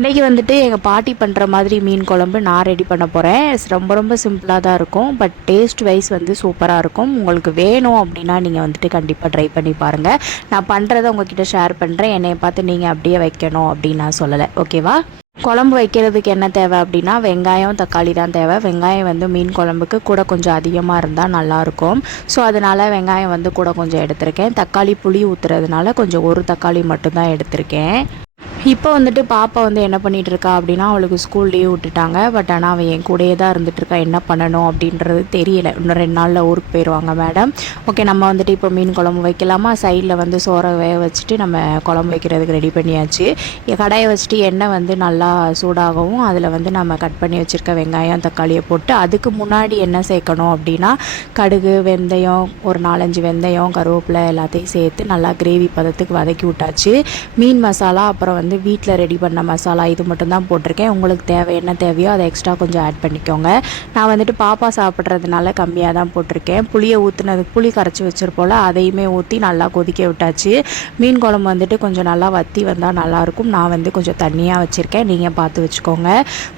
இன்றைக்கி வந்துட்டு எங்கள் பாட்டி பண்ணுற மாதிரி மீன் குழம்பு நான் ரெடி பண்ண போகிறேன். ரொம்ப ரொம்ப சிம்பிளாக தான் இருக்கும். பட் டேஸ்ட் வைஸ் வந்து சூப்பராக இருக்கும். உங்களுக்கு வேணும் அப்படின்னா நீங்கள் வந்துட்டு கண்டிப்பாக ட்ரை பண்ணி பாருங்கள். நான் பண்ணுறதை உங்ககிட்ட ஷேர் பண்ணுறேன். என்னையை பார்த்து நீங்கள் அப்படியே வைக்கணும் அப்படின்னு நான் சொல்லலை. ஓகேவா? குழம்பு வைக்கிறதுக்கு என்ன தேவை அப்படின்னா வெங்காயம் தக்காளி தான் தேவை. வெங்காயம் வந்து மீன் குழம்புக்கு கூட கொஞ்சம் அதிகமாக இருந்தால் நல்லாயிருக்கும். ஸோ அதனால் வெங்காயம் வந்து கூட கொஞ்சம் எடுத்திருக்கேன். தக்காளி புளி ஊற்றுறதுனால கொஞ்சம் ஒரு தக்காளி மட்டும்தான் எடுத்திருக்கேன். இப்போ வந்துட்டு பாப்பா வந்து என்ன பண்ணிகிட்ருக்கா அப்படின்னா அவளுக்கு ஸ்கூல் லீவ் விட்டுட்டாங்க. பட் ஆனால் அவள் என் கூடயே தான் இருந்துகிட்ருக்கா. என்ன பண்ணணும் அப்படின்றது தெரியல. இன்னும் 2 நாளில் ஊருக்கு போயிடுவாங்க மேடம். ஓகே, நம்ம வந்துட்டு இப்போ மீன் குழம்பு வைக்கலாமா? சைடில் வந்து சோறை வேக வச்சுட்டு நம்ம குழம்பு வைக்கிறதுக்கு ரெடி பண்ணியாச்சு. கடாயை வச்சுட்டு எண்ணெய் வந்து நல்லா சூடாகவும் அதில் வந்து நம்ம கட் பண்ணி வச்சுருக்க வெங்காயம் தக்காளியை போட்டு அதுக்கு முன்னாடி என்ன சேர்க்கணும் அப்படின்னா கடுகு வெந்தயம் ஒரு 4-5 வெந்தயம் கருவேப்பிலை எல்லாத்தையும் சேர்த்து நல்லா கிரேவி பதத்துக்கு வதக்கி விட்டாச்சு. மீன் மசாலா அப்புறம் வந்து வீட்டில் ரெடி பண்ண மசாலா இது மட்டும் தான் போட்டிருக்கேன். உங்களுக்கு என்ன தேவையோ அதை எக்ஸ்ட்ரா கொஞ்சம் ஆட் பண்ணிக்கோங்க. நான் வந்துட்டு பாப்பா சாப்பிட்றதுனால கம்மியாக தான் போட்டிருக்கேன். புளியை ஊற்றுனதுக்கு புளி கரைச்சி வச்சுருப்போல அதையுமே ஊற்றி நல்லா கொதிக்க விட்டாச்சு. மீன் குழம்பு வந்துட்டு கொஞ்சம் நல்லா வற்றி வந்தால் நல்லாயிருக்கும். நான் வந்து கொஞ்சம் தண்ணியாக வச்சுருக்கேன், நீங்கள் பார்த்து வச்சுக்கோங்க.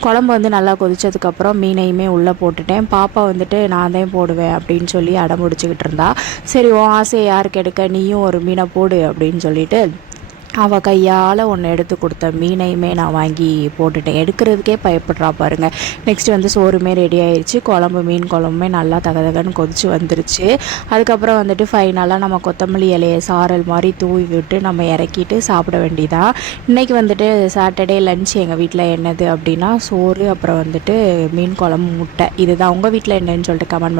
குழம்பு வந்து நல்லா கொதித்ததுக்கப்புறம் மீனையுமே உள்ளே போட்டுட்டேன். பாப்பா வந்துட்டு நான் தான் போடுவேன் அப்படின்னு சொல்லி அடம் பிடிச்சிக்கிட்டு இருந்தா. சரி உன் ஆசையை யாருக்கு எடுக்க, நீயும் ஒரு மீனை போடு அப்படின்னு சொல்லிட்டு அவள் கையால் ஒன்று எடுத்து கொடுத்த மீனையுமே நான் வாங்கி போட்டுட்டேன். எடுக்கிறதுக்கே பயப்படுறா பாருங்கள். நெக்ஸ்ட் வந்து சோறுமே ரெடி ஆயிடுச்சு. மீன் குழம்புமே நல்லா தகதகன்னு கொதிச்சு வந்துருச்சு. அதுக்கப்புறம் வந்துட்டு ஃபைனலாக நம்ம கொத்தமல்லி இலையை சாரல் மாதிரி தூவி விட்டு நம்ம இறக்கிட்டு சாப்பிட வேண்டியதான். இன்றைக்கி வந்துட்டு சாட்டர்டே லன்ச் எங்கள் வீட்டில் என்னது அப்படின்னா சோறு அப்புறம் வந்துட்டு மீன் குழம்பு முட்டை. இதுதான். உங்கள் வீட்டில் என்னன்னு சொல்லிட்டு கமெண்ட் பண்ணி